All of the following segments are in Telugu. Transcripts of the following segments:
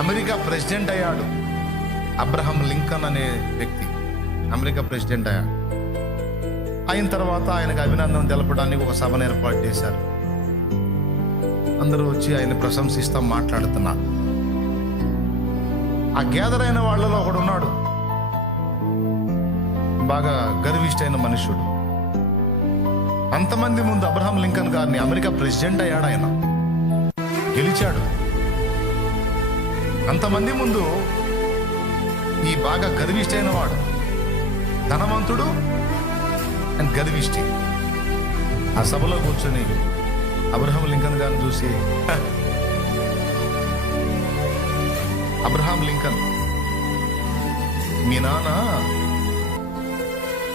అమెరికా ప్రెసిడెంట్ అయ్యాడు. అబ్రహం లింకన్ అనే వ్యక్తి అమెరికా ప్రెసిడెంట్ అయ్యాడు. అయిన తర్వాత ఆయనకు అభినందన తెలపడానికి ఒక సభను ఏర్పాటు చేశారు. అందరూ వచ్చి ఆయన ప్రశంసిస్తూ మాట్లాడుతున్నారు. ఆ గ్యాదర్ అయిన వాళ్ళలో ఒకడు ఉన్నాడు, బాగా గర్విష్ఠైన మనుషుడు. అంతమంది ముందు అబ్రహం లింకన్ గారిని, అమెరికా ప్రెసిడెంట్ అయ్యాడు, ఆయన గెలిచాడు. అంతమంది ముందు ఈ బాగా గర్విష్ఠైన వాడు, ధనవంతుడు అండ్ గర్విష్ఠి, ఆ సభలో కూర్చొని అబ్రహం లింకన్ గారిని చూసి, అబ్రహాం లింకన్, మీ నాన్న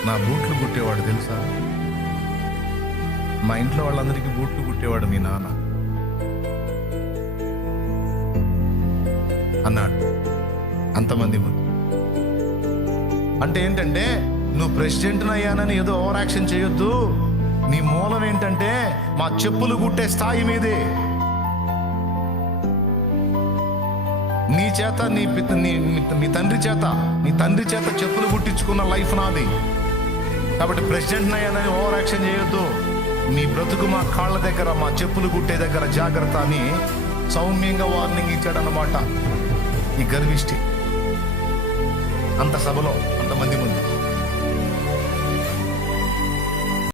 నా బూట్లు కుట్టేవాడు తెలుసా? మా ఇంట్లో వాళ్ళందరికీ బూట్లు కుట్టేవాడు మీ నాన్న అన్నాడు అంతమంది ముందు. అంటే ఏంటంటే, నువ్వు ప్రెసిడెంట్ అయ్యానని ఏదో ఓవర్ యాక్షన్ చేయొద్దు. నీ మూలం ఏంటంటే మా చెప్పులు కుట్టే స్థాయి మీదే. నీ చేత నీ తండ్రి చేత చెప్పులు కుట్టించుకున్న లైఫ్ నాది. కాబట్టి ప్రెసిడెంట్ అయ్యానని ఓవర్ యాక్షన్ చేయొద్దు. మీ బ్రతుకు మా కాళ్ళ దగ్గర, మా చెప్పులు కుట్టే దగ్గర జాగ్రత్త అని సౌమ్యంగా వార్నింగ్ ఇచ్చాడన్నమాట ఈ గర్విష్టి. అంత సభలో, అంతమంది ముందు.